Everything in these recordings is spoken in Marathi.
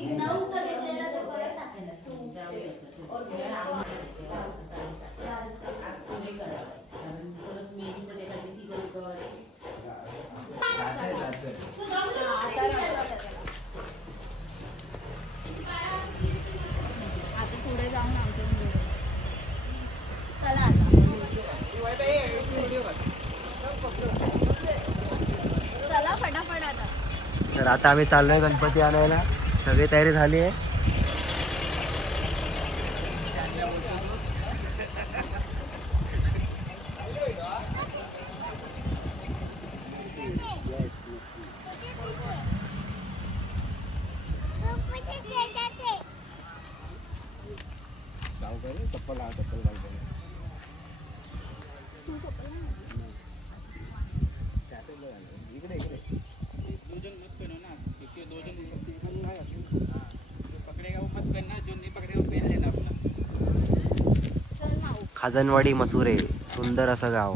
पुढे जाऊन आमच्या चला चला फटाफट आता. तर आता आम्ही चाललोय गणपती आणायला. सगळी तयारी झाली आहे. खाजनवाडी मसुरे, सुंदर असं गाव.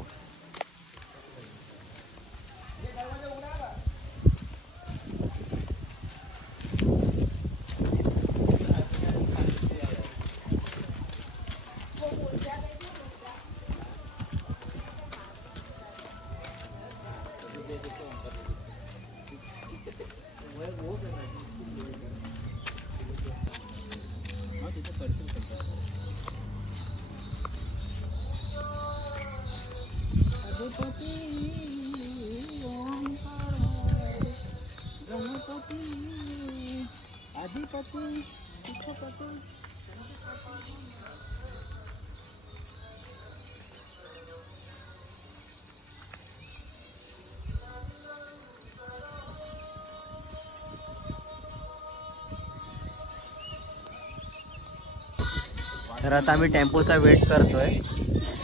तर आता आम्ही टेम्पोचा वेट करतोय.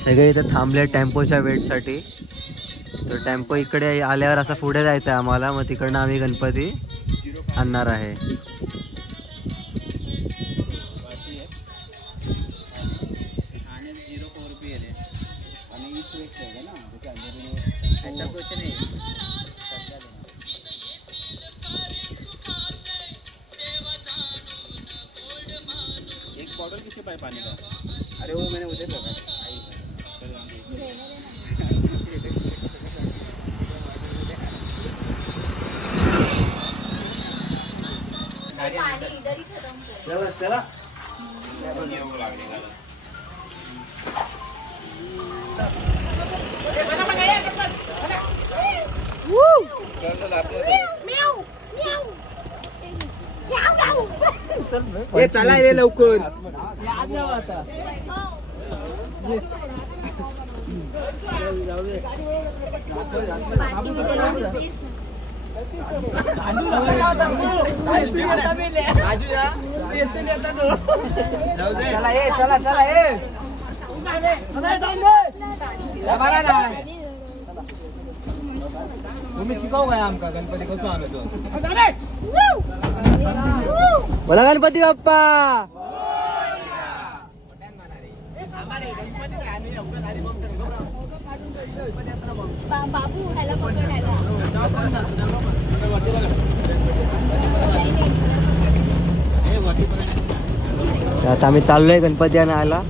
सगळे इथे थांबले टेम्पोच्या वेटसाठी. तर टेम्पो इकडे आल्यावर असं पुढे जायचं आहे आम्हाला. मग तिकडनं आम्ही गणपती आणणार आहे. पानी का. अरे वो मैंने उधर लगा. चला चला. ये चला रे लवकर. चला चला ये. तुम्ही शिकव काय आमका गणपती कसं आणतो. बोला गणपती बाप्पा. बाबू ह्याला पकडायला. आता आम्ही चाललोय गणपती आणायला.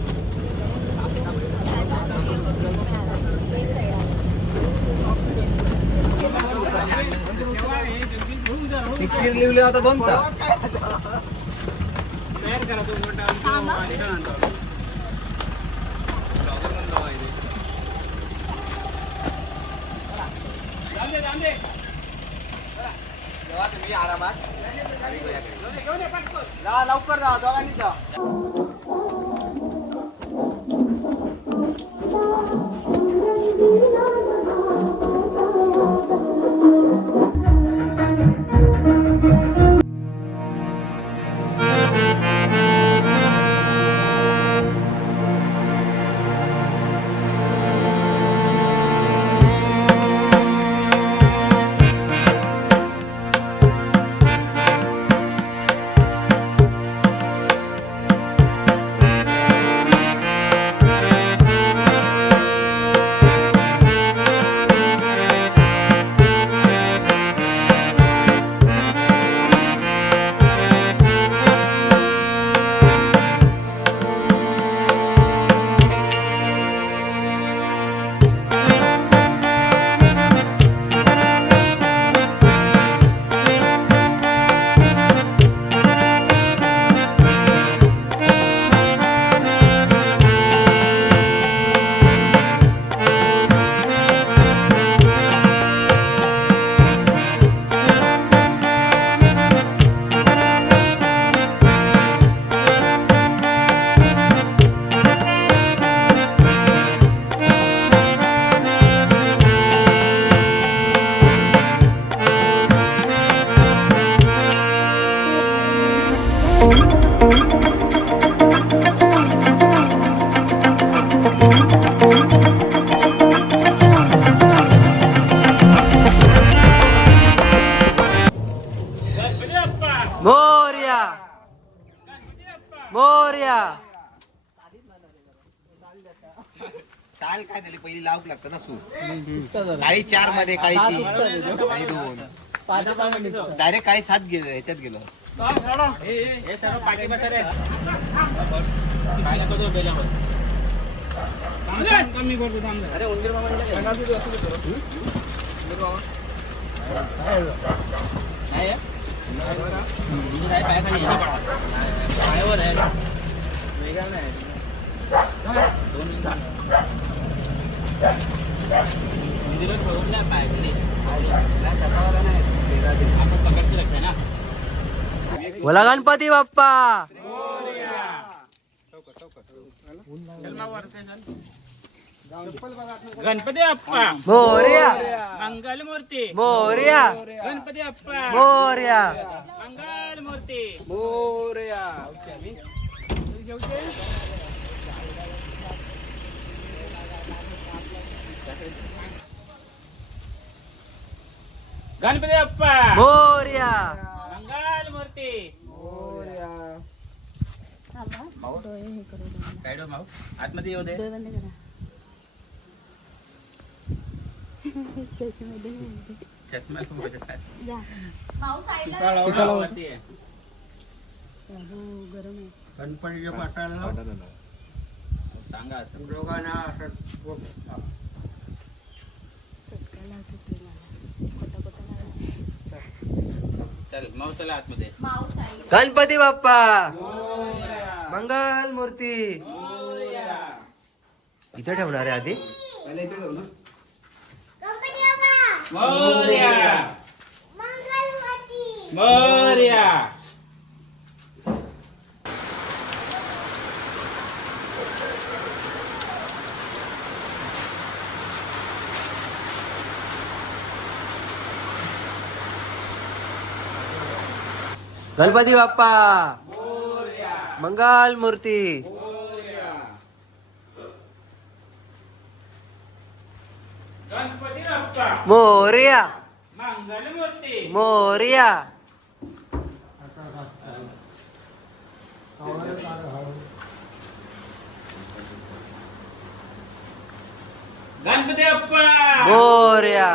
तिकीट लिहिले होता 2 तास. तुम्ही आरामात जा. लवकर जा. दोघांनी जा. मोरया मोरया. चाल काय झाली पहिली लावक लागतं ना सूट. काळी 4 मध्ये काळी 3 आणि 2 डायरेक्ट काळी 7 गेलो ह्याच्यात गेलो. हे सर्व पाठी बसा रे. काय नको तो बेलावर. कमी करतो थांब. अरे उंदीर मामा नाही आहे. उंदीर आहे पायाखाली आहे. पायावर आहे. वेगळा नाही. 2 मिनिटं. उंदीर सोडून पायाखाली. तसा वाला नाही. आपण पकडते रखते ना. बोला गणपती बाप्पा. गणपती अप्पा मोरया मंगल मूर्ती. मोरया गणपती अप्पा मोरया. मंगल मूर्ती. गणपती अप्पा मोरया मंगल मूर्ती. डोळे हे करू दे. साईड माऊ आतमध्ये येऊ दे. डोळे बंद करा. चष्म्यामध्ये नाही. चष्मा खूप बसत आहे. जा. माऊ साईडला वरती आहे. हो, गरम आहे. गणपतीच्या पाटाला सांगा असं दोघांना असं चटका लावतो तुला. खोटा खोटा लावला. चल माऊ चला आतमध्ये. माऊ साईड. गणपती बाप्पा मंगल मूर्ती. इथे ठेवणार आहे आधी. मोरया मोरया. गणपती बाप्पा मंगल मूर्ती. गणपती अप्पा मोरया मंगल मूर्ती. मोरया. गणपती अप्पा मोरया